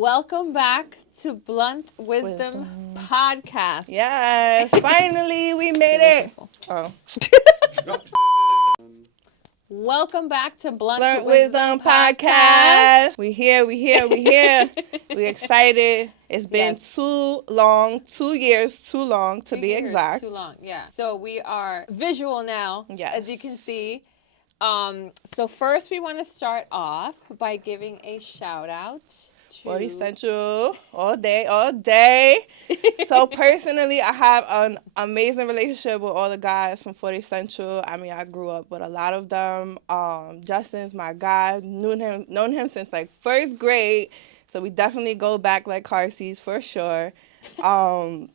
Welcome back to Blunt Wisdom Podcast. Yes, finally we made it. Oh. Welcome back to Blunt Wisdom Podcast. We here. We excited. It's been too long, 2 years, too long to be exact. Too long, yeah. So we are visual now, as you can see. So first we want to start off by giving a shout out to 40 Central, all day. So personally, I have an amazing relationship with all the guys from 40 Central. I mean, I grew up with a lot of them. Justin's my guy. Known him since like first grade. So we definitely go back like car seats for sure. And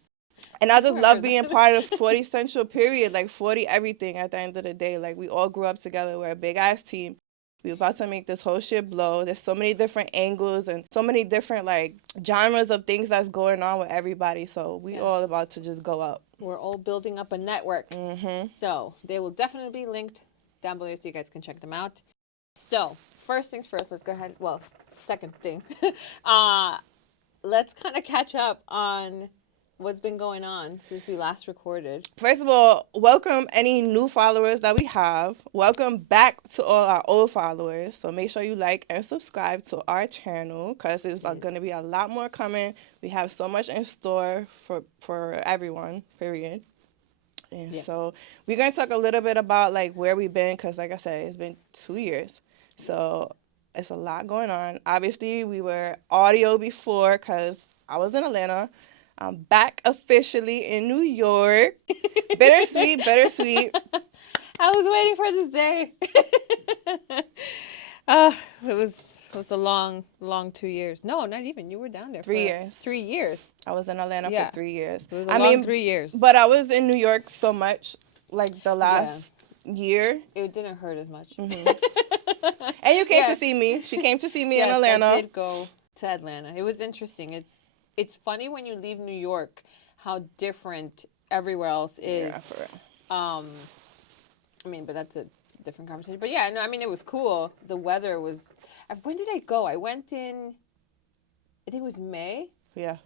I just love being part of 40 Central, period. Like 40 everything at the end of the day. Like we all grew up together. We're a big ass team. We're about to make this whole shit blow. There's so many different angles and so many different like genres of things that's going on with everybody. So we all about to just go up. We're all building up a network. So they will definitely be linked down below so you guys can check them out. So first things first, let's go ahead. Well, second thing. Let's kind of catch up on what's been going on since we last recorded. First of all, welcome any new followers that we have. Welcome back to all our old followers. So make sure you like and subscribe to our channel because there's going to be a lot more coming. We have so much in store for everyone, period. And so we're going to talk a little bit about like where we've been because like I said, it's been 2 years. So it's a lot going on. Obviously, we were audio before because I was in Atlanta. I'm back officially in New York. Bittersweet. I was waiting for this day. It was a long 2 years. No, not even. You were down there 3 years. 3 years. I was in Atlanta for 3 years. It was a long 3 years. But I was in New York so much, like the last year. It didn't hurt as much. And you came to see me. She came to see me in Atlanta. I did go to Atlanta. It was interesting. It's funny when you leave New York how different everywhere else is. Yeah, for real. I mean, but that's a different conversation. But yeah, no, I mean, it was cool. The weather was... When did I go? I went in... I think it was May. Yeah.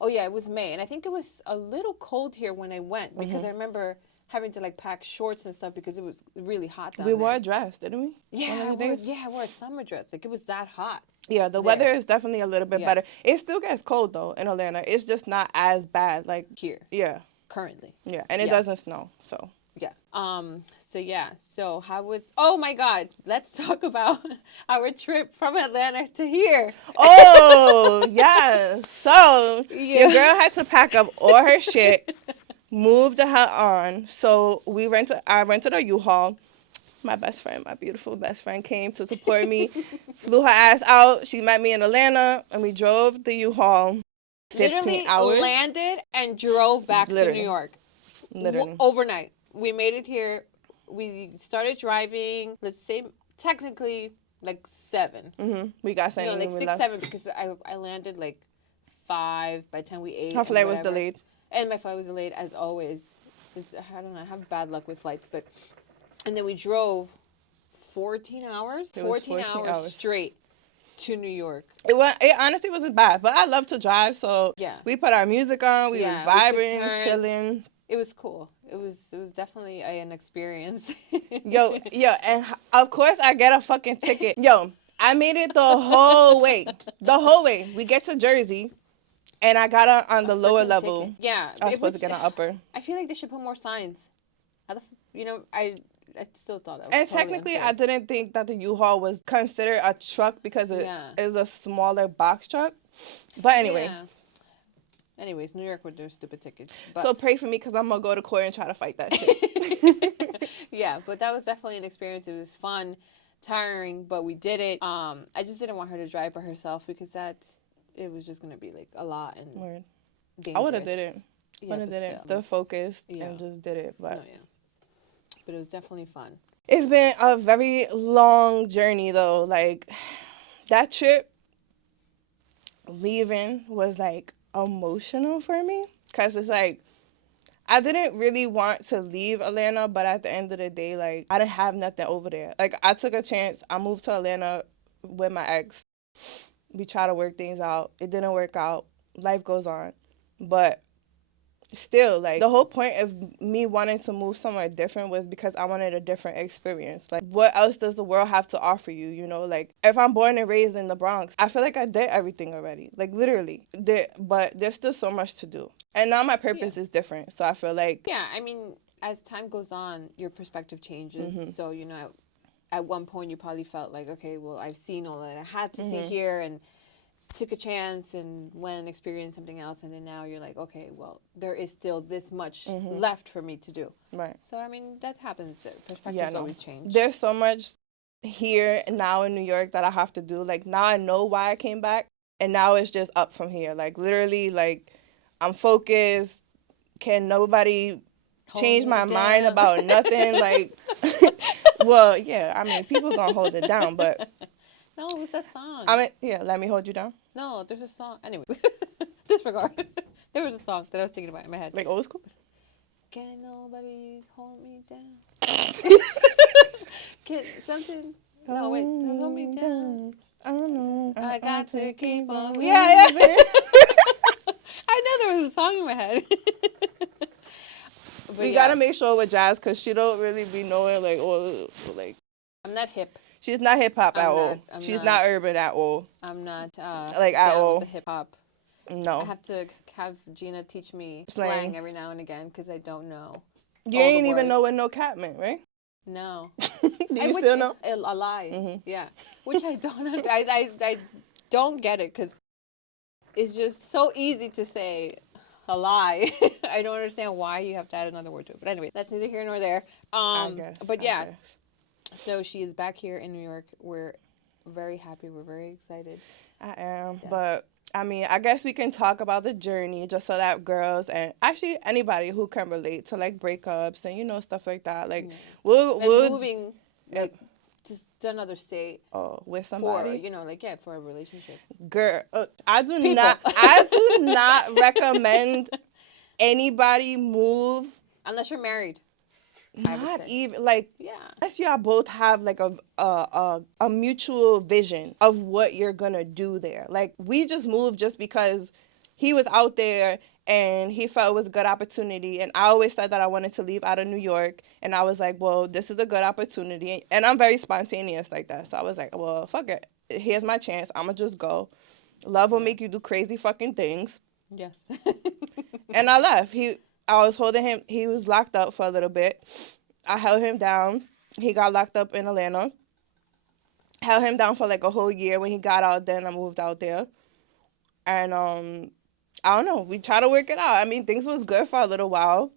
Oh, yeah, it was May. And I think it was a little cold here when I went because I remember having to, like, pack shorts and stuff because it was really hot down there. We wore a dress, didn't we? Yeah, I wore a summer dress. Like, it was that hot. Yeah, the weather is definitely a little bit better. It still gets cold, though, in Atlanta. It's just not as bad, like... Here. Yeah. Currently. Yeah, and it doesn't snow, so... Yeah. So how was... Oh, my God. Let's talk about our trip from Atlanta to here. Oh, yes. So, your girl had to pack up all her shit, move the hell on. So, I rented a U-Haul. My best friend, my beautiful best friend, came to support me, flew her ass out. She met me in Atlanta, and we drove the U-Haul 15 hours. Literally landed and drove back to New York. Literally. Overnight. We made it here. We started driving, let's say, technically, like 7. We got saying like 6, 7, because I landed like 5. By 10, we ate. Her flight was delayed. And my flight was delayed, as always. I don't know. I have bad luck with flights, but... And then we drove 14 hours? 14 hours straight to New York. It honestly wasn't bad, but I love to drive, so we put our music on, we was vibing, chilling. It was cool. It was definitely an experience. Yo, and of course I get a fucking ticket. Yo, I made it the whole way. We get to Jersey, and I got on the lower level. Ticket. Yeah. I was supposed to get on upper. I feel like they should put more signs. I still thought that was And technically, I didn't think that the U-Haul was considered a truck because it is a smaller box truck. But anyway. Yeah. Anyways, New York with their stupid tickets. But... So pray for me because I'm going to go to court and try to fight that shit. Yeah, but that was definitely an experience. It was fun, tiring, but we did it. I just didn't want her to drive by herself because it was just going to be like a lot and dangerous. I would have did it. Yeah, would have did it. The focus and just did it. But. But it was definitely fun. It's been a very long journey, though. Like, that trip, leaving, was, like, emotional for me. Because it's, like, I didn't really want to leave Atlanta, but at the end of the day, like, I didn't have nothing over there. Like, I took a chance. I moved to Atlanta with my ex. We try to work things out. It didn't work out. Life goes on. But still, like, the whole point of me wanting to move somewhere different was because I wanted a different experience. Like, what else does the world have to offer you, you know? Like, if I'm born and raised in the Bronx, I feel like I did everything already. Like, literally. But there's still so much to do. And now my purpose is different. So I feel like... Yeah, I mean, as time goes on, your perspective changes. So, you know, at one point you probably felt like, okay, well, I've seen all that I had to see here and took a chance and went and experienced something else, and then now you're like, okay, well, there is still this much left for me to do. Right. So, I mean, that happens. Perspectives always change. There's so much here now in New York that I have to do. Like, now I know why I came back, and now it's just up from here. Like, literally, like, I'm focused. Can nobody change my mind about nothing? Like, well, yeah, I mean, people gonna hold it down, but... No, what's that song? I mean, yeah, Let Me Hold You Down. No, there's a song. Anyway, disregard. There was a song that I was thinking about in my head. Like old school? Can nobody hold me down? Get something. No, wait. Hold me down. I got to keep on. Yeah. I know there was a song in my head. We gotta make sure with Jazz, because she don't really be knowing, like, all, like... I'm not hip. She's not hip-hop at all. She's not urban at all. I'm not, like, at all. With the hip-hop. No. I have to have Gina teach me slang every now and again, because I don't know. You ain't even know what no cap meant, right? No. Do you still know? A lie. Yeah. Which I don't, I don't get it, because it's just so easy to say a lie. I don't understand why you have to add another word to it. But anyway, that's neither here nor there. I guess. So she is back here in New York. We're very happy. We're very excited. I am. Yes. But, I mean, I guess we can talk about the journey just so that girls and actually anybody who can relate to, like, breakups and, you know, stuff like that. Like, we'll moving, like, just to another state. Oh, with somebody? For, you know, like, for a relationship. Girl, I do not recommend anybody move. Unless you're married. Not even, like, unless y'all both have, like, a mutual vision of what you're gonna do there. Like, we just moved just because he was out there and he felt it was a good opportunity. And I always said that I wanted to leave out of New York. And I was like, well, this is a good opportunity. And I'm very spontaneous like that. So I was like, well, fuck it. Here's my chance. I'm gonna just go. Love will make you do crazy fucking things. Yes. And I left. I was holding him. He was locked up for a little bit. I held him down. He got locked up in Atlanta. Held him down for like a whole year. When he got out, then I moved out there. And I don't know. We tried to work it out. I mean, things was good for a little while.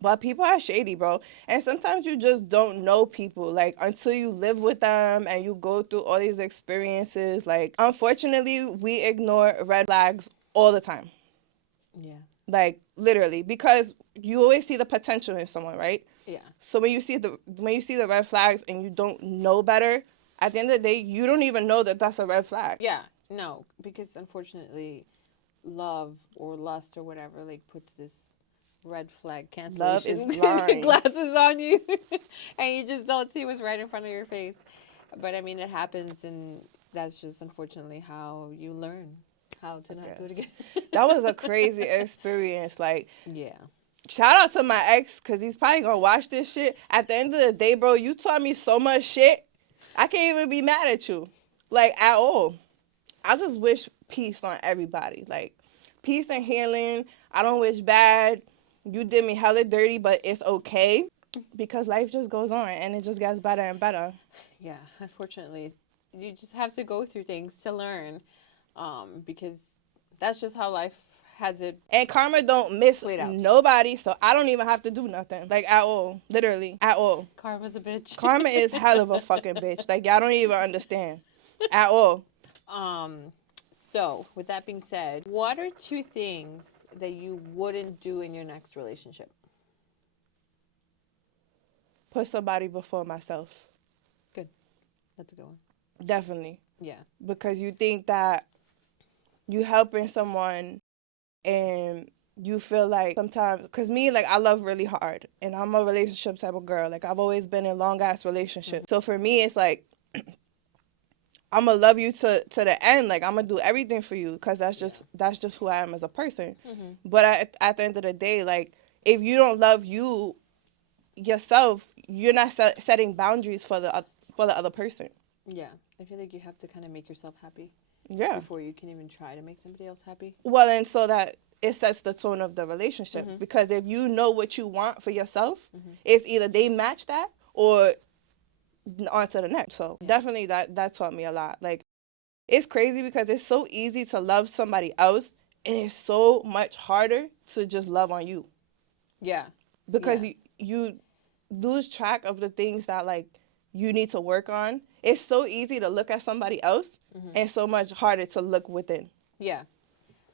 But people are shady, bro. And sometimes you just don't know people, like, until you live with them and you go through all these experiences. Like, unfortunately, we ignore red flags all the time. Yeah. Like, literally, because you always see the potential in someone, right? Yeah. So when you see the red flags and you don't know better, at the end of the day, you don't even know that that's a red flag. Yeah. No, because unfortunately, love or lust or whatever, like, puts this red flag cancellation glasses on you, and you just don't see what's right in front of your face. But I mean, it happens, and that's just unfortunately how you learn how to not do it again. That was a crazy experience. Like, yeah. Shout out to my ex, because he's probably going to watch this shit. At the end of the day, bro, you taught me so much shit. I can't even be mad at you. Like, at all. I just wish peace on everybody. Like, peace and healing. I don't wish bad. You did me hella dirty, but it's okay. Because life just goes on, and it just gets better and better. Yeah, unfortunately. You just have to go through things to learn. Because that's just how life has it. And karma don't miss nobody, so I don't even have to do nothing. Like, at all. Literally. At all. Karma's a bitch. Karma is hell of a fucking bitch. Like, y'all don't even understand. At all. So, with that being said, what are 2 things that you wouldn't do in your next relationship? Put somebody before myself. Good. That's a good one. Definitely. Yeah. Because you think that you helping someone and you feel like sometimes, because me, like, I love really hard and I'm a relationship type of girl. Like, I've always been in long ass relationships. So for me, it's like, I'm gonna love you to the end. Like, I'm gonna do everything for you because that's just who I am as a person. But at the end of the day, like, if you don't love you yourself, you're not setting boundaries for the other person. Yeah. I feel like you have to kind of make yourself happy Yeah. before you can even try to make somebody else happy. Well, and so that it sets the tone of the relationship. Because if you know what you want for yourself, it's either they match that or on to the next. So definitely that taught me a lot. Like, it's crazy because it's so easy to love somebody else and it's so much harder to just love on you. Yeah. Because you lose track of the things that, like, you need to work on. It's so easy to look at somebody else and so much harder to look within. Yeah.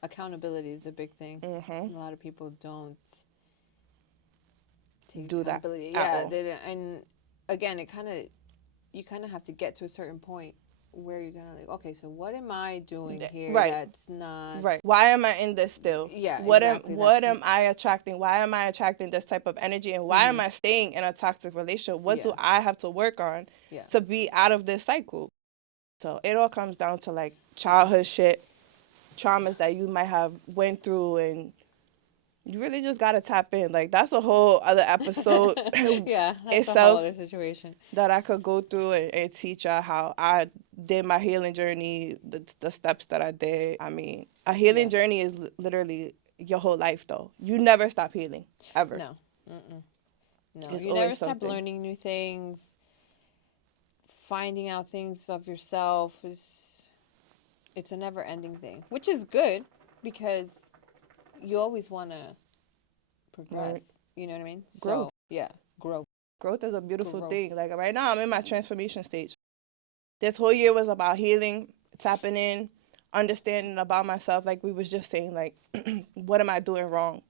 Accountability is a big thing. Mm-hmm. A lot of people don't take Do that accountability. at Yeah, all. they don't. And again, you kind of have to get to a certain point where you're gonna like, okay, so what am I doing here Right. that's not Right. Why am I in this still? Yeah, What exactly. what am I attracting? Why am I attracting this type of energy? And why am I staying in a toxic relationship? What do I have to work on to be out of this cycle? So it all comes down to, like, childhood shit, traumas that you might have went through, and you really just gotta tap in. Like, that's a whole other episode Yeah, that's a whole itself other situation. that I could go through and teach y'all how I did my healing journey, the steps that I did. I mean, a healing journey is literally your whole life, though. You never stop healing, ever. No. Mm-mm. No, It's you always never stop something. learning new things, finding out things of yourself. It's a never-ending thing, which is good because you always want to progress. Right. You know what I mean? Growth. So, yeah, grow. Growth is a beautiful Growth. thing. Like, right now, I'm in my transformation stage. This whole year was about healing, tapping in, understanding about myself. Like we was just saying, like, what am I doing wrong?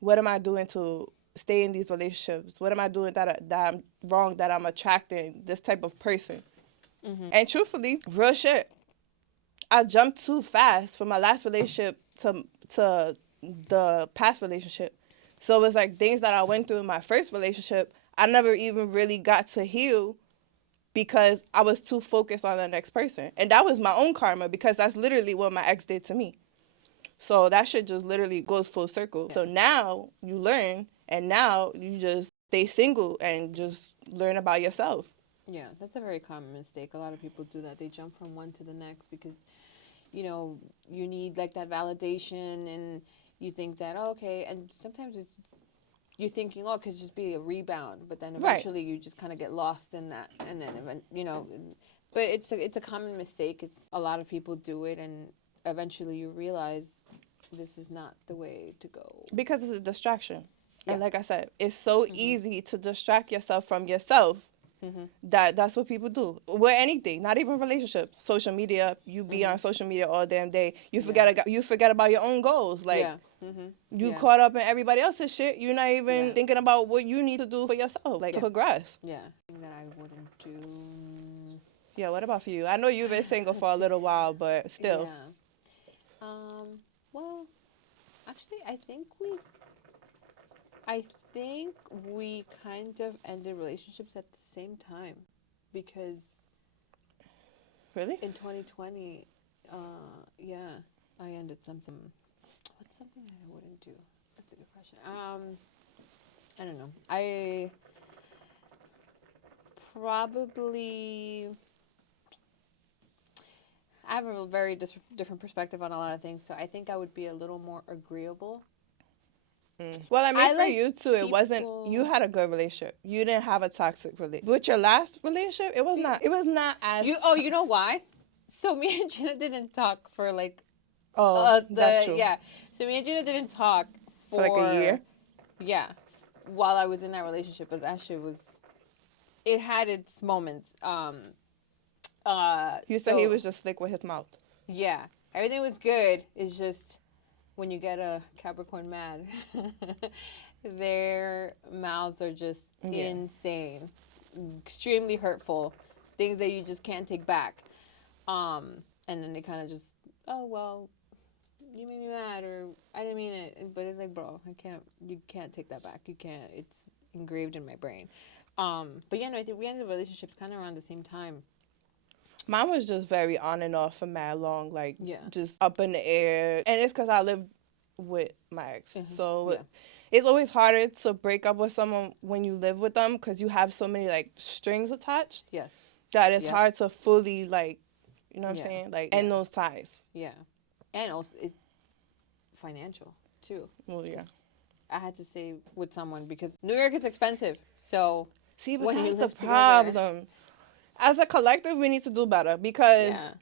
What am I doing to stay in these relationships? What am I doing that I'm wrong, that I'm attracting this type of person? And truthfully, real shit, I jumped too fast from my last relationship to the past relationship. So it's like things that I went through in my first relationship, I never even really got to heal because I was too focused on the next person. And that was my own karma because that's literally what my ex did to me. So that shit just literally goes full circle. Yeah. So now you learn, and now you just stay single and just learn about yourself. Yeah, that's a very common mistake. A lot of people do that. They jump from one to the next because, you need like that validation and you think that, oh, okay. And sometimes you're thinking, oh, it could just be a rebound. But then eventually you just kind of get lost in that. And then, but it's a common mistake. It's a lot of people do it. And eventually you realize this is not the way to go. Because it's a distraction. Yeah. And like I said, it's so easy to distract yourself from yourself. That's what people do with anything, not even relationships. Social media, you be on social media all damn day. You forget about your own goals. Like you caught up in everybody else's shit. You're not even thinking about what you need to do for yourself, like to progress. Yeah, that I wouldn't do. Yeah, what about for you? I know you've been single for a little while, but still. Yeah. Well, actually, I think we kind of ended relationships at the same time because really in 2020, I ended something. What's something that I wouldn't do? That's a good question. I don't know. I probably I have a very different perspective on a lot of things, so I think I would be a little more agreeable. Well, I mean, for you too, it wasn't. You had a good relationship. You didn't have a toxic relationship. With your last relationship, it was not. It was not as. You know why? So me and Gina didn't talk for like. That's true. Yeah. So me and Gina didn't talk for like a year. Yeah, while I was in that relationship, but that shit was. It had its moments. You said he was just slick with his mouth. Yeah, everything was good. It's just. When you get a Capricorn mad, their mouths are just insane, extremely hurtful, things that you just can't take back. And then they kind of just, oh, well, you made me mad, or I didn't mean it. But it's like, bro, you can't take that back. You can't, it's engraved in my brain. But yeah, no, I think we ended relationships kind of around the same time. Mine was just very on and off for mad long, like Yeah. just up in the air. And it's because I lived with my ex. So Yeah. it's always harder to break up with someone when you live with them because you have so many like strings attached Yes. that it's Yep. hard to fully like, you know what Yeah. I'm saying? Like end those ties. Yeah. And also it's financial too. Well, yeah. 'Cause I had to stay with someone because New York is expensive. So See, but when you that's the live together, problem. As a collective, we need to do better because yeah,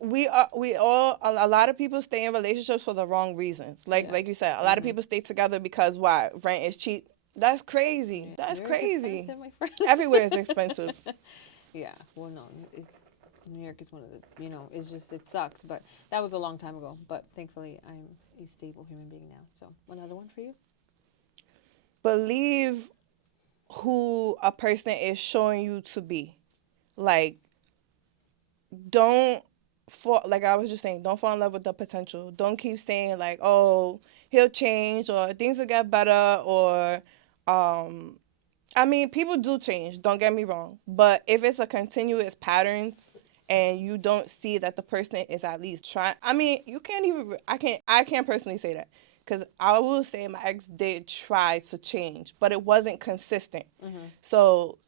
we all a lot of people stay in relationships for the wrong reasons. Like Yeah. you said, a lot of people stay together because why? Rent is cheap. That's crazy. That's New York's crazy. expensive, my friend. Everywhere is expensive. Yeah. Well, no, New York is one of the, it's just, it sucks. But that was a long time ago. But thankfully, I'm a stable human being now. So another one for you? Believe who a person is showing you to be. Like, don't fall, like I was just saying, don't fall in love with the potential. Don't keep saying like, oh, he'll change or things will get better or I mean, people do change, don't get me wrong. But if it's a continuous pattern and you don't see that the person is at least trying, I mean, you can't even, I can't personally say that. Because I will say my ex did try to change, but it wasn't consistent. So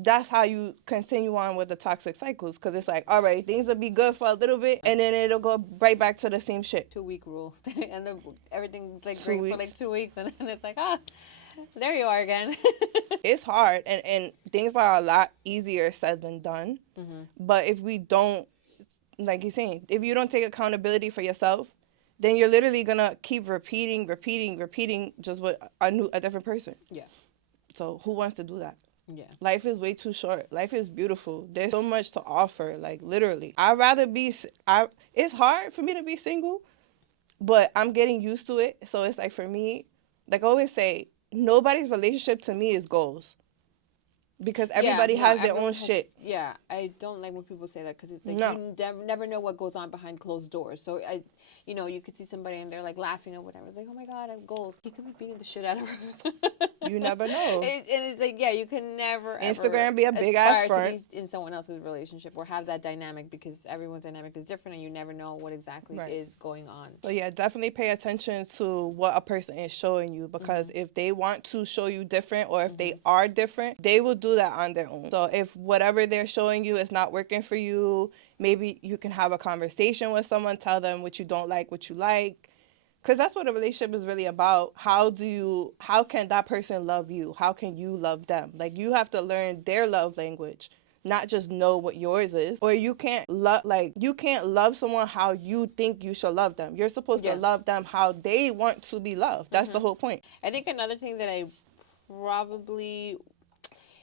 that's how you continue on with the toxic cycles. Because it's like, all right, things will be good for a little bit, and then it'll go right back to the same shit. 2 week rule. And then everything's like 2 great weeks. for like 2 weeks. And then it's like, there you are again. It's hard, and things are a lot easier said than done. But if we don't, like you're saying, if you don't take accountability for yourself, then you're literally gonna keep repeating just with a different person. Yeah. So who wants to do that? Yeah. Life is way too short. Life is beautiful. There's so much to offer. Like literally, I'd rather be. It's hard for me to be single, but I'm getting used to it. So it's like for me, like I always say, nobody's relationship to me is goals. Because everybody has their own shit. Yeah, I don't like when people say that because it's like No. you never know what goes on behind closed doors. So you could see somebody and they're like laughing or whatever. It's like, oh my god, I have goals. He could be beating the shit out of her. You never know. And it's like, yeah, you can never Instagram ever be a big ass aspire front. to be in someone else's relationship or have that dynamic because everyone's dynamic is different and you never know what exactly is going on. So yeah, definitely pay attention to what a person is showing you because if they want to show you different or if they are different, they will do that on their own. So if whatever they're showing you is not working for you, maybe you can have a conversation with someone, tell them what you don't like, what you like. Because that's what a relationship is really about. How can that person love you? How can you love them? Like you have to learn their love language, not just know what yours is. Or you can't love someone how you think you should love them. You're supposed to love them how they want to be loved. That's the whole point. I think another thing that I probably,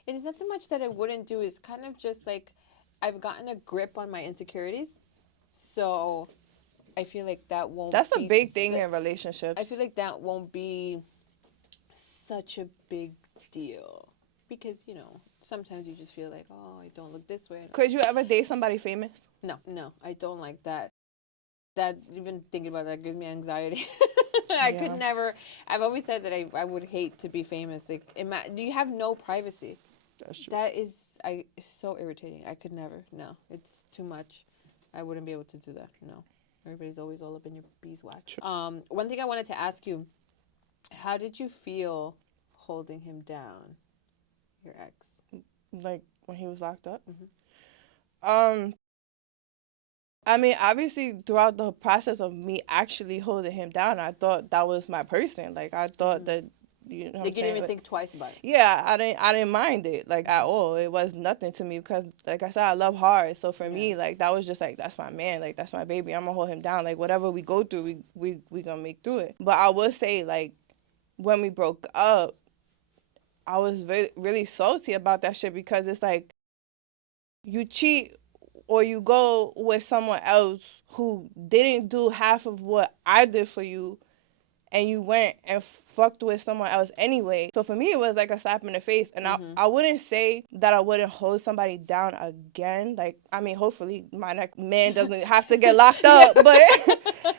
it is not so much that I wouldn't do, is kind of just like I've gotten a grip on my insecurities. So I feel like that won't That's be a big thing in relationships. I feel like that won't be such a big deal. Because, sometimes you just feel like, oh, I don't look this way. Could you ever date somebody famous? No, I don't like that. That, even thinking about that gives me anxiety. I could never. I've always said that I would hate to be famous. Like, do you have no privacy? That's true. That is so irritating. I could never. No, it's too much. I wouldn't be able to do that. No. Everybody's always all up in your beeswax. One thing I wanted to ask you, how did you feel holding him down, your ex? Like when he was locked up? I mean, obviously, throughout the process of me actually holding him down, I thought that was my person. Like, I thought that, you know what I'm saying? You didn't even think twice about it. Yeah, I didn't mind it, like, at all. It was nothing to me because, like I said, I love hard. So for me, like, that was just, like, that's my man. Like, that's my baby. I'm going to hold him down. Like, whatever we go through, we going to make through it. But I will say, like, when we broke up, I was really salty about that shit because it's like, you cheat or you go with someone else who didn't do half of what I did for you, and you went and fucked with someone else anyway. So for me, it was like a slap in the face. And I wouldn't say that I wouldn't hold somebody down again. Like, I mean, hopefully my next man doesn't have to get locked up. But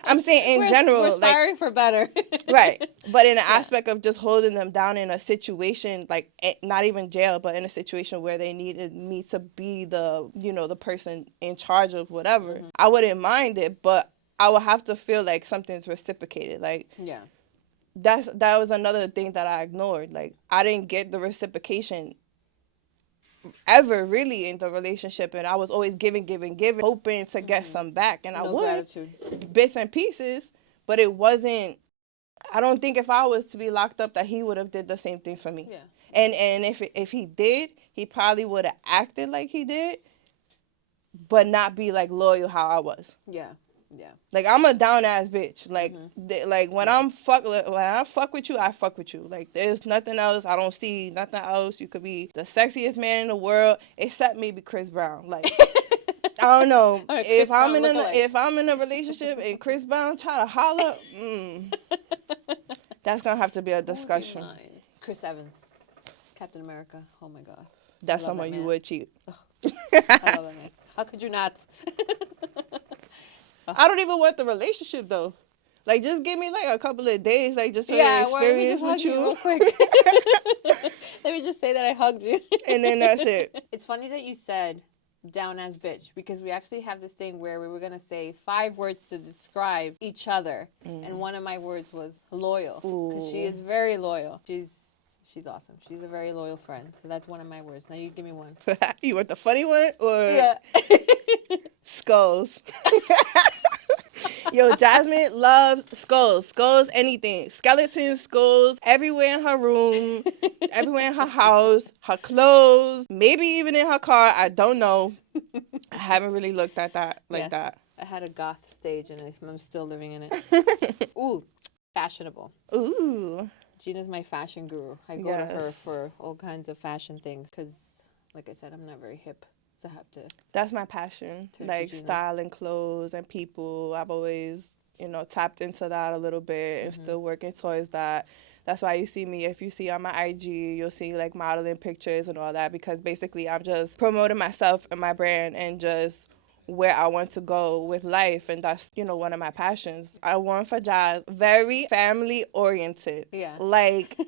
I'm saying in general. We're aspiring for better. Right. But in the aspect of just holding them down in a situation, like not even jail, but in a situation where they needed me to be the, you know, the person in charge of whatever, I wouldn't mind it, but I would have to feel like something's reciprocated. Like, Yeah. that was another thing that I ignored. Like, I didn't get the reciprocation ever really in the relationship, and I was always giving, hoping to get some back, and I would. Gratitude. Bits and pieces, but it wasn't. I don't think if I was to be locked up that he would have did the same thing for me. Yeah. And if he did, he probably would have acted like he did, but not be like loyal how I was. Yeah. Yeah. Like, I'm a down ass bitch. Like, like when I fuck with you, I fuck with you. Like, there's nothing else. I don't see nothing else. You could be the sexiest man in the world, except maybe Chris Brown. Like, I don't know. If I'm in a relationship and Chris Brown try to holler, that's gonna have to be a discussion. Chris Evans, Captain America. Oh my God. That's someone you would cheat. I love that man. How could you not? I don't even want the relationship though. Like, just give me like a couple of days, like just to experience let me just with hug you real quick. Let me just say that I hugged you. And then that's it. It's funny that you said down as bitch, because we actually have this thing where we were gonna say 5 words to describe each other, and one of my words was loyal, because she is very loyal. She's awesome. She's a very loyal friend. So that's one of my words. Now you give me one. You want the funny one or yeah? Skulls. Yo, Jazmine loves skulls. Skulls, anything. Skeletons, skulls, everywhere in her room, everywhere in her house, her clothes, maybe even in her car. I don't know. I haven't really looked at that that. I had a goth stage and I'm still living in it. Ooh, fashionable. Ooh. Gina's my fashion guru. I go to her for all kinds of fashion things because, like I said, I'm not very hip. So I have to. That's my passion, like styling clothes and people. I've always, tapped into that a little bit and still working towards that. That's why you see me, if you see on my IG, you'll see like modeling pictures and all that, because basically I'm just promoting myself and my brand and just where I want to go with life, and that's, one of my passions. I want for Jazz, very family oriented. Yeah. Like,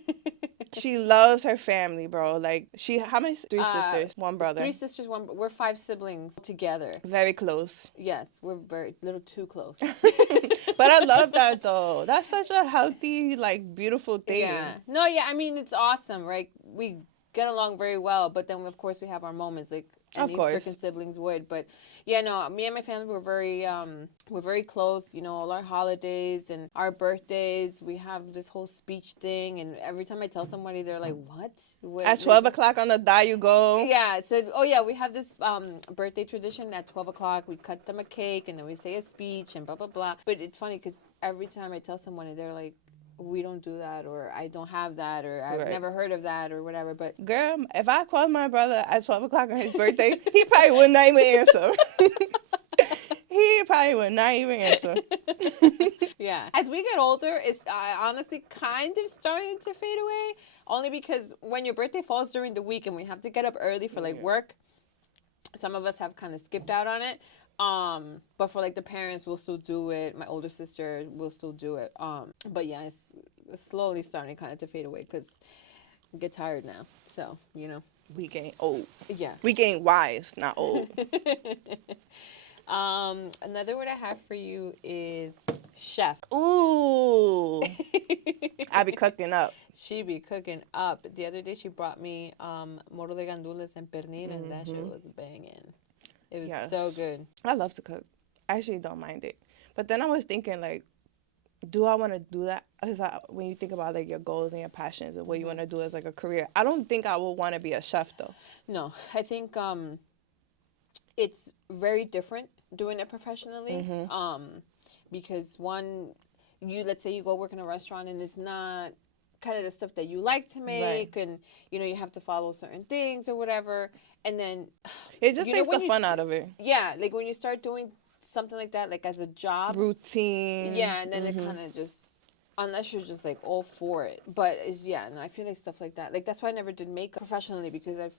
she loves her family, bro. Like, how many? 3 sisters, 1 brother. 3 sisters, 1. We're 5 siblings together. Very close. Yes, we're very little too close. But I love that though. That's such a healthy, like, beautiful thing. Yeah. No, yeah. I mean, it's awesome, right? We get along very well, but then of course we have our moments, like any freaking siblings would. But yeah, no, me and my family were very close. All our holidays and our birthdays, we have this whole speech thing, and every time I tell somebody, they're like, "What?" At 12 o'clock on the dot, you go. Yeah. So, we have this birthday tradition at 12 o'clock. We cut them a cake, and then we say a speech, and blah blah blah. But it's funny because every time I tell someone, they're like, we don't do that, or I don't have that, or I've never heard of that, or whatever. But girl, if I called my brother at 12 o'clock on his birthday, he probably would not even answer. He probably would not even answer. Yeah. As we get older, it's honestly kind of starting to fade away, only because when your birthday falls during the week and we have to get up early for like work, some of us have kind of skipped out on it. But for like the parents, we'll still do it. My older sister will still do it. But yeah, it's slowly starting kind of to fade away because I get tired now. So, we getting old. Yeah. We getting wise, not old. Another word I have for you is chef. Ooh. I be cooking up. She be cooking up. The other day she brought me moro de gandules and pernil, and that shit was banging. It was so good. I love to cook. I actually don't mind it. But then I was thinking, like, do I want to do that? Because when you think about, like, your goals and your passions and what you want to do as, like, a career, I don't think I would want to be a chef, though. No. I think it's very different doing it professionally. Because let's say you go work in a restaurant and it's not kind of the stuff that you like to make, and you have to follow certain things or whatever, and then it just takes the fun out of it. Yeah, like when you start doing something like that, like as a job routine, and then it kind of just unless you're just like all for it. But it's, yeah, and I feel like stuff like that. Like that's why I never did makeup professionally, because I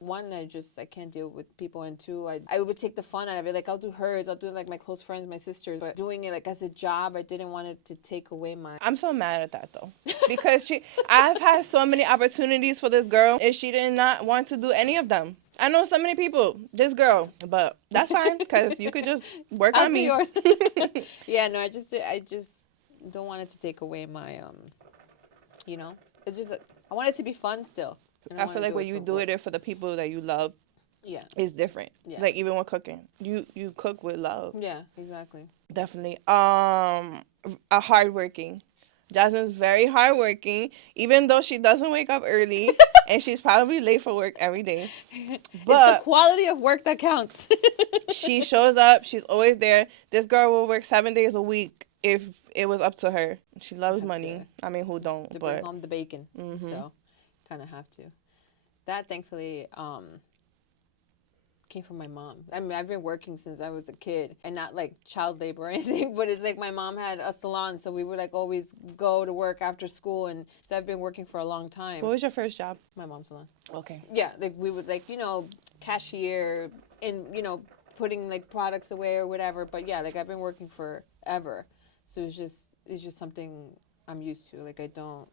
can't deal with people, and two, I would take the fun out of it. Like I'll do hers, I'll do like my close friends, my sisters, but doing it like as a job, I didn't want it to take away my. I'm so mad at that though, because I've had so many opportunities for this girl, and she did not want to do any of them. I know so many people, this girl, but that's fine, because you could just work I'll on do me. yours. Yeah, no, I just don't want it to take away my you know, it's just I want it to be fun still. I feel like when you do it for the people that you love, yeah, it's different. Yeah. Like even with cooking, you cook with love. Yeah, exactly. Definitely. A hardworking. Jazmine's very hardworking, even though she doesn't wake up early, and she's probably late for work every day. But it's the quality of work that counts. she shows up. She's always there. This girl will work 7 days a week if it was up to her. She loves money. I mean, who don't? To but bring home the bacon. So, kind of have to. That thankfully came from my mom. I mean, I've been working since I was a kid, and not like child labor or anything, but it's like my mom had a salon, so we would like always go to work after school, and so I've been working for a long time. What was your first job? My mom's salon. Okay. Yeah, like we would like, cashier and, putting like products away or whatever, but yeah, like I've been working forever. So it's just something I'm used to. Like I don't,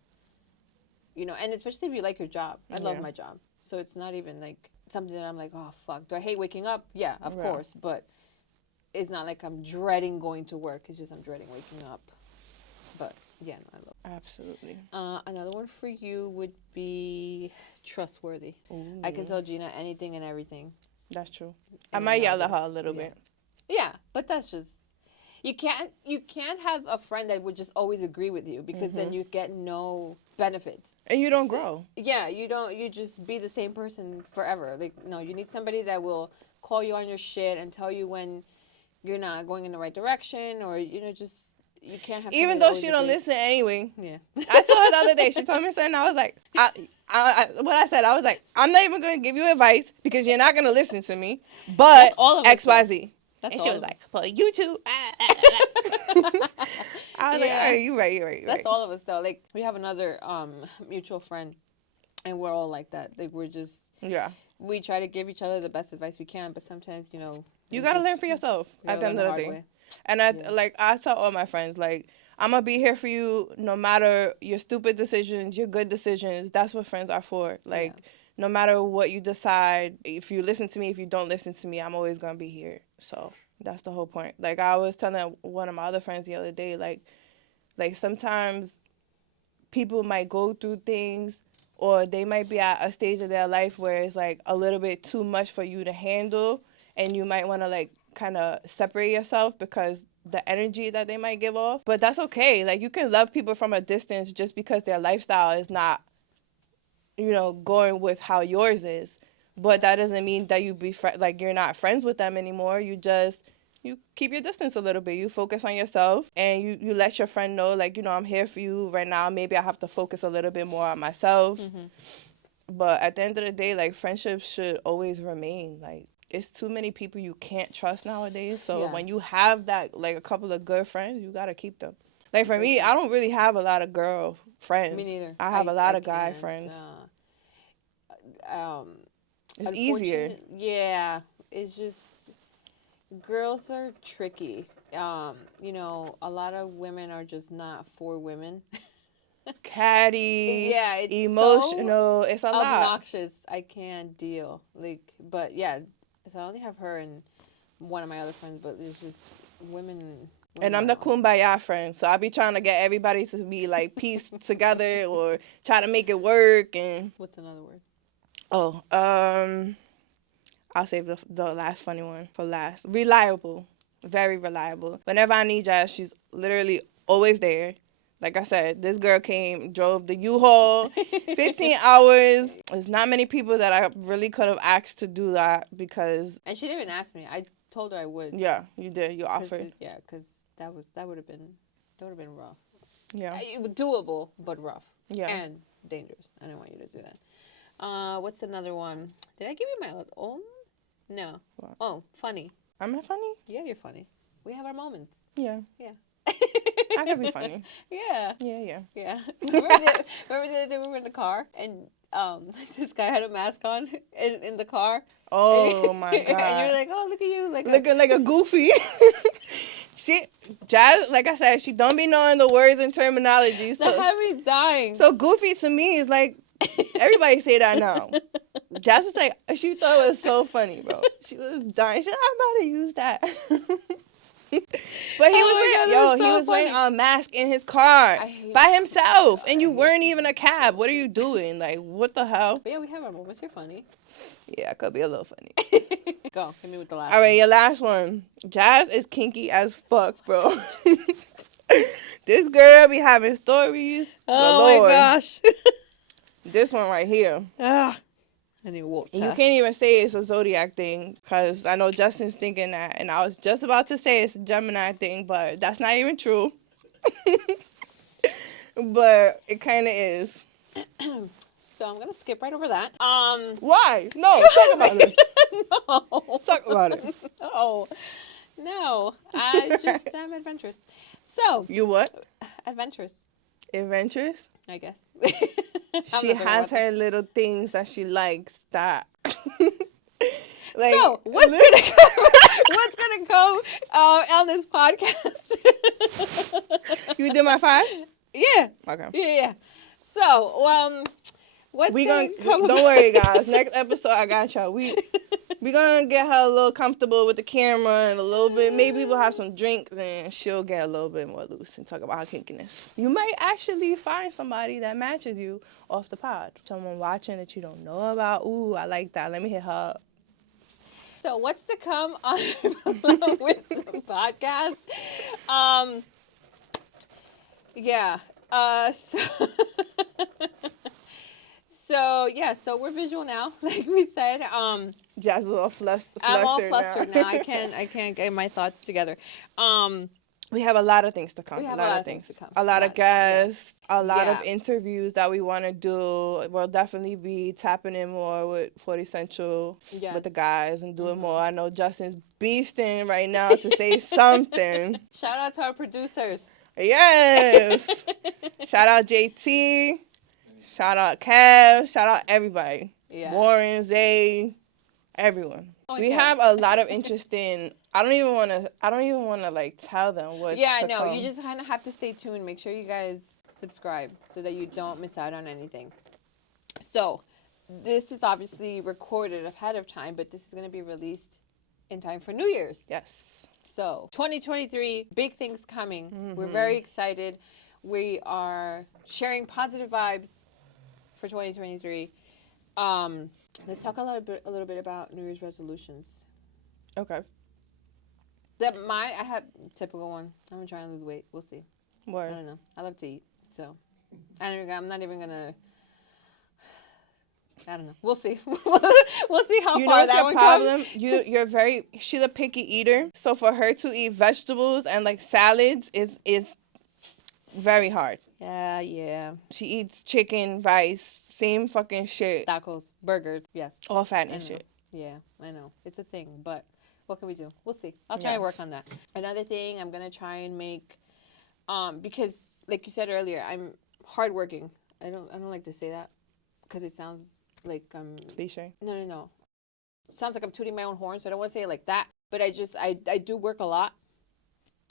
and especially if you like your job. I love my job. So it's not even like something that I'm like, oh fuck, do I hate waking up? Yeah, of course, but it's not like I'm dreading going to work. It's just I'm dreading waking up. But yeah, no, I love it. Absolutely. Another one for you would be trustworthy. Ooh. I can tell Gina anything and everything. That's true. I might yell at her a little bit. Yeah, but that's just you can't have a friend that would just always agree with you, because then you get no benefits. And you don't grow. Yeah, you just be the same person forever. Like no, you need somebody that will call you on your shit and tell you when you're not going in the right direction, or just you can't have. Even though she don't listen anyway. Yeah. I told her the other day. She told me something. I was like, what I said. I was like, I'm not even gonna give you advice because you're not gonna listen to me. But XYZ. And she was like, "But you too." I was like, "All right, you're right. That's all of us though. Like we have another mutual friend, and we're all like that. Like we're just we try to give each other the best advice we can, but sometimes you gotta learn for yourself at the end of the day. And I tell all my friends, like, I'm gonna be here for you no matter your stupid decisions, your good decisions. That's what friends are for. Like, no matter what you decide, if you listen to me, if you don't listen to me, I'm always gonna be here. So that's the whole point. Like I was telling one of my other friends the other day, like sometimes people might go through things, or they might be at a stage of their life where it's like a little bit too much for you to handle, and you might want to like kind of separate yourself because the energy that they might give off. But that's okay. Like you can love people from a distance just because their lifestyle is not, going with how yours is. But that doesn't mean that like you're not friends with them anymore. You keep your distance a little bit. You focus on yourself, and you let your friend know, like, I'm here for you right now. Maybe I have to focus a little bit more on myself. But at the end of the day, like, friendships should always remain. Like, it's too many people you can't trust nowadays. So when you have that, like, a couple of good friends, you got to keep them. Like, for me, I don't really have a lot of girl friends. Me neither. I have a lot of guy friends. It's easier. Yeah, it's just girls are tricky. A lot of women are just not for women. Catty. Yeah, it's emotional. It's a lot. Obnoxious. I can't deal. Like, but yeah, so I only have her and one of my other friends, but it's just women. And I'm the kumbaya friend, so I be trying to get everybody to be like pieced together or try to make it work. And what's another word? Oh, I'll save the last funny one for last. Reliable. Very reliable. Whenever I need Jazz, she's literally always there. Like I said, this girl drove the U-Haul, 15 hours. There's not many people that I really could have asked to do that because... And she didn't even ask me. I told her I would. Yeah, you did. You offered. Because that would have been rough. Yeah. Doable, but rough. Yeah. And dangerous. I didn't want you to do that. What's another one? Did I give you my own? No. What? Oh, funny. Am I funny? Yeah, you're funny. We have our moments. Yeah. Yeah. I could be funny. Yeah. Yeah. Remember the other day we were in the car and this guy had a mask on in the car. Oh my god. And you're like, oh, look at you, like looking like a goofy. Jazz, like I said, she don't be knowing the words and terminology. that had me dying. So goofy to me is like, everybody say that now. Jazz was like, she thought it was so funny, bro. She was dying. She said, I'm about to use that. But he was wearing a mask in his car by himself, and you weren't even a cab. What are you doing? Like, what the hell? But yeah, we have our moments. You're funny. Yeah, it could be a little funny. Go, hit me with the last. All right, your last one. Jazz is kinky as fuck, bro. This girl be having stories. Oh my gosh. This one right here. I need water. You can't even say it's a zodiac thing because I know Justin's thinking that, and I was just about to say it's a Gemini thing, but that's not even true. But it kind of is. So I'm gonna skip right over that. Why? No, talk about it. No. Talk about it. No. I'm adventurous. So. You what? Adventurous. Adventurous? I guess. She has her little things that she likes that. Like, so what's gonna come on this podcast? You did my 5? Yeah. Okay. Yeah. So what's gonna come? Don't worry, guys. Next episode, I got y'all. We gonna get her a little comfortable with the camera and a little bit. Maybe we'll have some drinks and she'll get a little bit more loose and talk about her kinkiness. You might actually find somebody that matches you off the pod. Someone watching that you don't know about. Ooh, I like that. Let me hit her up. So what's to come on with some podcasts? Yeah. So we're visual now, like we said. Jazz is all flustered. I'm all flustered now. I can't get my thoughts together. We have a lot of things to come. We have a lot of things to come. A lot of guests, yes. a lot of interviews that we want to do. We'll definitely be tapping in more with 40 Central with the guys and doing more. I know Justin's beasting right now to say something. Shout out to our producers. Yes. Shout out JT. Shout out Kev. Shout out everybody. Yeah. Warren, Zay, everyone. We have a lot of interesting. I don't even want to like tell them what. Yeah, I know. You just kind of have to stay tuned. Make sure you guys subscribe so that you don't miss out on anything. So, this is obviously recorded ahead of time, but this is going to be released in time for New Year's. Yes. So, 2023, big things coming. Mm-hmm. We're very excited. We are sharing positive vibes for 2023. Let's talk a little bit about New Year's resolutions. Okay. I have typical one. I'm gonna try and lose weight. We'll see. What? I don't know. I love to eat, so I'm not even gonna. I don't know. We'll see. We'll see how far that one comes. She's a picky eater, so for her to eat vegetables and like salads is very hard. Yeah. She eats chicken, rice, same fucking shit. Tacos, burgers, yes. All fat and shit. Yeah, I know. It's a thing, but what can we do? We'll see. I'll try and work on that. Another thing I'm going to try and make, because like you said earlier, I'm hardworking. I don't like to say that because it sounds like I'm... Cliche? No. It sounds like I'm tooting my own horn, so I don't want to say it like that. But I do work a lot.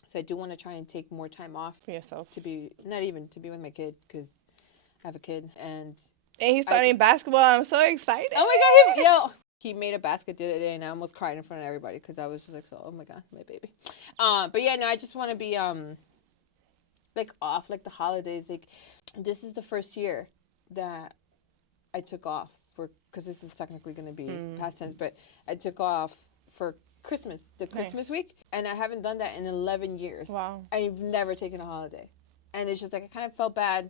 So I do want to try and take more time off. For yourself. To be with my kid, because I have a kid. And he's starting basketball. I'm so excited. Oh my God, he made a basket the other day, and I almost cried in front of everybody because I was just like, oh my God, my baby. But yeah, no, I just want to be like off, like the holidays. Like, this is the first year that I took off because this is technically going to be past tense, but I took off for Christmas, the Christmas week, and I haven't done that in 11 years. Wow. I've never taken a holiday, and it's just like I kind of felt bad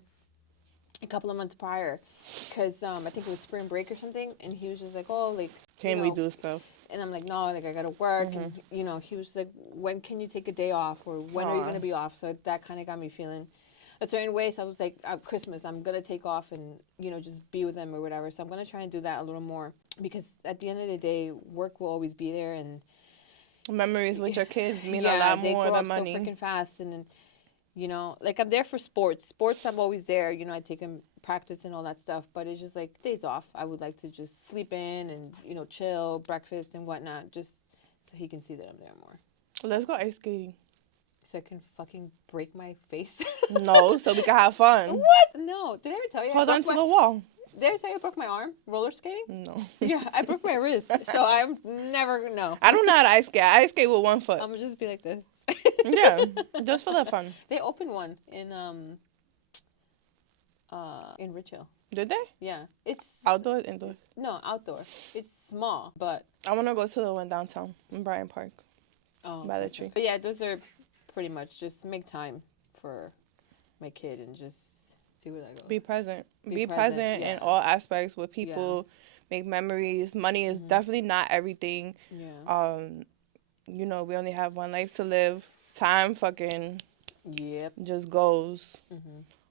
a couple of months prior because I think it was spring break or something, and he was just like, oh, like, can we do stuff? And I'm like, no, like I gotta work, and he was like, when can you take a day off, or when are you gonna be off? So that kind of got me feeling a certain way. So I was like, Christmas, I'm gonna take off and just be with him or whatever. So I'm gonna try and do that a little more, because at the end of the day, work will always be there, and memories with your kids mean a lot more than money. So freaking fast, and then You know, like I'm there for sports. Sports, I'm always there. You know, I take him practice and all that stuff. But it's just like days off. I would like to just sleep in and, you know, chill, breakfast and whatnot, just so he can see that I'm there more. Let's go ice skating. So I can fucking break my face. No, so we can have fun. What? No. Did I ever tell you? Hold on to the wall. Did I tell you I broke my arm roller skating? No. Yeah, I broke my wrist. So I'm never, no. I don't know how to ice skate. I ice skate with one foot. I'm gonna just be like this. Yeah, just for the fun. They opened one in Rich Hill. Did they? Yeah, it's Outdoors, indoors? No, outdoor. It's small, but I want to go to the one downtown in Bryant Park. By the tree. But yeah, those are pretty much just make time for my kid and just see where that goes. Be present. Be present in all aspects with people. Yeah. Make memories. Money is definitely not everything. Yeah. You know, we only have one life to live. Time fucking just goes.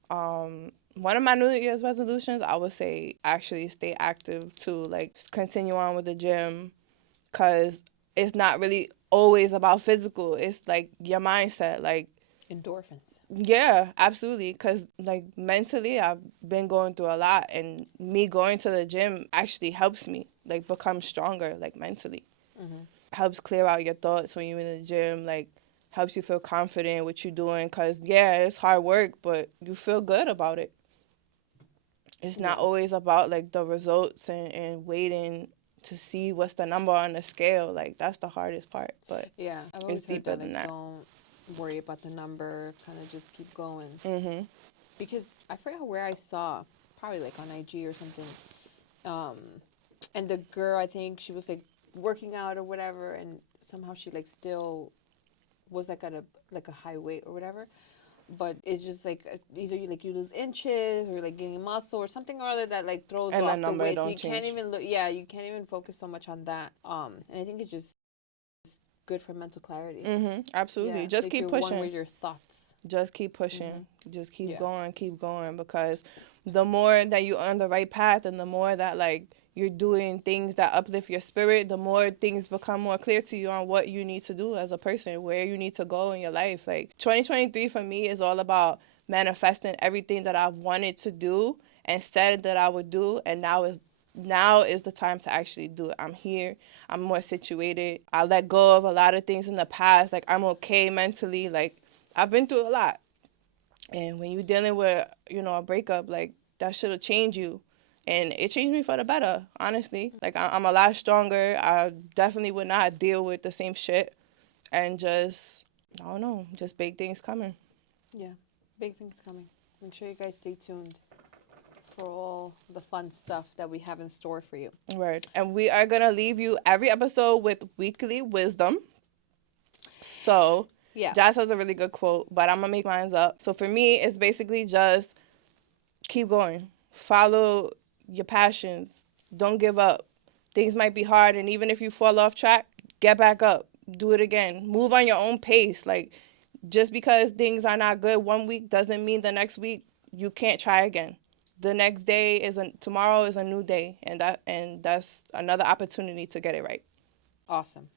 One of my New Year's resolutions, I would say, actually stay active too. Like, continue on with the gym, because it's not really always about physical. It's like your mindset, like endorphins. Yeah, absolutely. Because like mentally, I've been going through a lot, and me going to the gym actually helps me like become stronger, like mentally. Helps clear out your thoughts when you're in the gym. Like, helps you feel confident what you're doing. Because it's hard work, but you feel good about it. It's not always about like the results and waiting to see what's the number on the scale. Like, that's the hardest part. But yeah, I've always heard that, like, don't worry about the number, kind of just keep going. Because I forgot where I saw, probably like on IG or something, and the girl, I think she was like working out or whatever, and somehow she like still was like at a high weight or whatever. But it's just like either you lose inches or like gaining muscle or something or other that like throws off the weight. So you can't even look. Yeah, you can't even focus so much on that. And I think it's just good for mental clarity. Absolutely. Yeah, just keep pushing. One with your thoughts. Just keep pushing. Just keep going, because the more that you're on the right path and the more that like you're doing things that uplift your spirit, the more things become more clear to you on what you need to do as a person, where you need to go in your life. Like 2023 for me is all about manifesting everything that I've wanted to do and said that I would do, and now is the time to actually do it. I'm here. I'm more situated. I let go of a lot of things in the past. Like, I'm okay mentally. Like, I've been through a lot. And when you're dealing with, a breakup, like, that should have changed you. And it changed me for the better, honestly. Like, I'm a lot stronger. I definitely would not deal with the same shit. And just, I don't know, just big things coming. Yeah, big things coming. Make sure you guys stay tuned for all the fun stuff that we have in store for you. Right. And we are going to leave you every episode with weekly wisdom. So, Jazz has a really good quote, but I'm going to make mine up. So for me, it's basically just keep going. Follow your passions. Don't give up. Things might be hard, and even if you fall off track, get back up. Do it again. Move on your own pace. Like, just because things are not good one week doesn't mean the next week you can't try again. The next day tomorrow is a new day, and that's another opportunity to get it right. Awesome.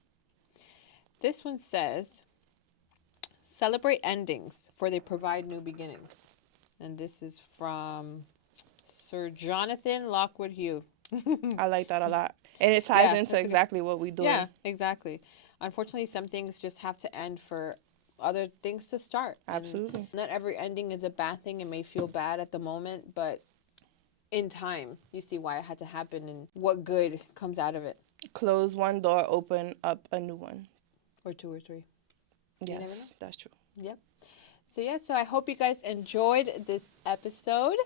This one says, celebrate endings, for they provide new beginnings. And this is from Sir Jonathan Lockwood Hugh. I like that a lot. And it ties into exactly what we do. Yeah, exactly. Unfortunately, some things just have to end for other things to start. Absolutely. And not every ending is a bad thing. It may feel bad at the moment, but in time, you see why it had to happen and what good comes out of it. Close one door, open up a new one. Or two or three. Yes, that's true. Yep. So I hope you guys enjoyed this episode.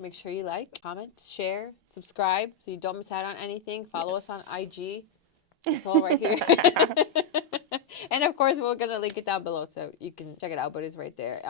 Make sure you like, comment, share, subscribe so you don't miss out on anything. Follow us on IG. It's all right here. And of course, we're going to link it down below so you can check it out, but it's right there.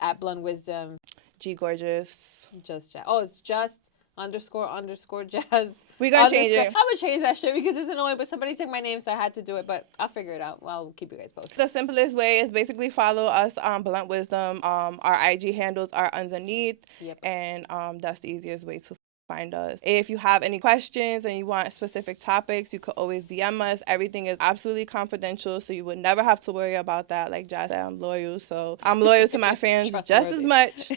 At Blunt Wisdom. G Gorgeous. Just Jazz. Oh, it's just _ Jazz. We got to change it. I'm going to change that shit because it's annoying, but somebody took my name, so I had to do it, but I'll figure it out. I'll keep you guys posted. The simplest way is basically follow us on Blunt Wisdom. Our IG handles are underneath, and that's the easiest way to find us. If you have any questions and you want specific topics, you could always DM us. Everything is absolutely confidential, so you would never have to worry about that. Like Jazz said, I'm loyal, so I'm loyal to my fans just as much.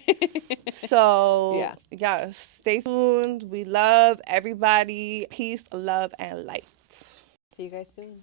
So, yeah, stay tuned. We love everybody. Peace, love, and light. See you guys soon.